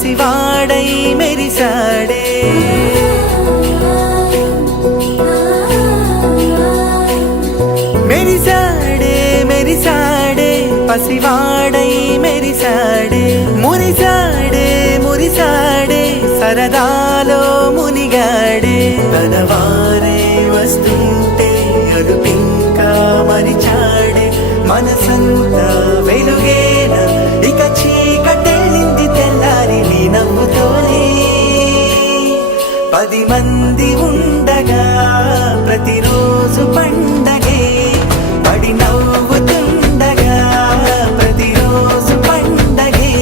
పసివాడై మెరిసాడే. మెరిసాడే మెరిసాడే పసివాడై మెరిసాడే. మురిసాడే మురిసాడే సరదాలో మునిగాడే. తనవారే వస్తుంటే అడుపింకా మరిచాడే. మనసంతా వెలుగేన ఇక చీకటెళ్ళింది తెల్లారి నీ నవ్వుతోనే. 10 మంది ఉండగా ప్రతిరోజు పండగే. పడి నవ్వుతుండగా ప్రతిరోజు పండగే.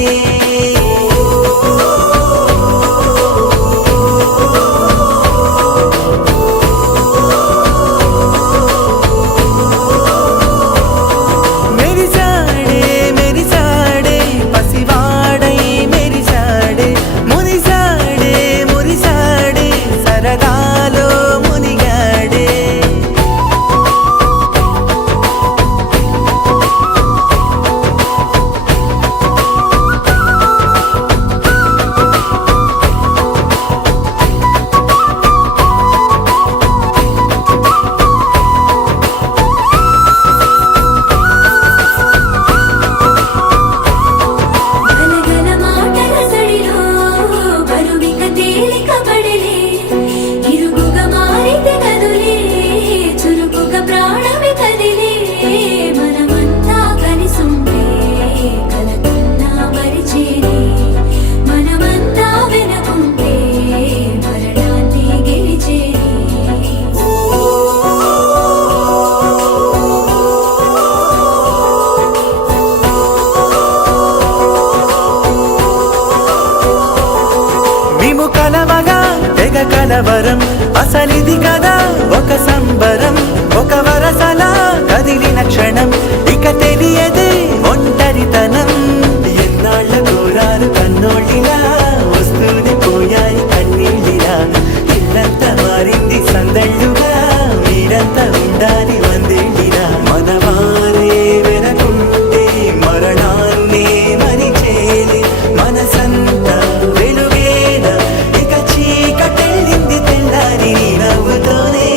మెరిసాడే మెరిసాడే పసివాడై మెరిసాడే. మురిసాడే మురిసాడే సరదాలో మునిగాడే. కలవగా తెగ కలవరం అసలిది కదా ఒక సంబరం. ఒక వరసలా కదిలిన క్షణం ఇక తెలియదే ఒంటరితనం. ఎన్నాళ్ళ కోరారు కన్నోళ్ళిలా వస్తూనే పోయాయి కన్నీళ్ళిలా. ఇల్లంతా మారింది సందళ్ళుగా మీరంతా ఉండాలి వందేళ్ళిలా. మనవారే వెనకుంటే మరణాన్నే మరిచేది. మనసంతా వెలుగేన ఇక చీకటెళ్ళింది తెల్లారి నీ నవ్వుతోనే.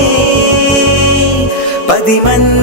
10 మంది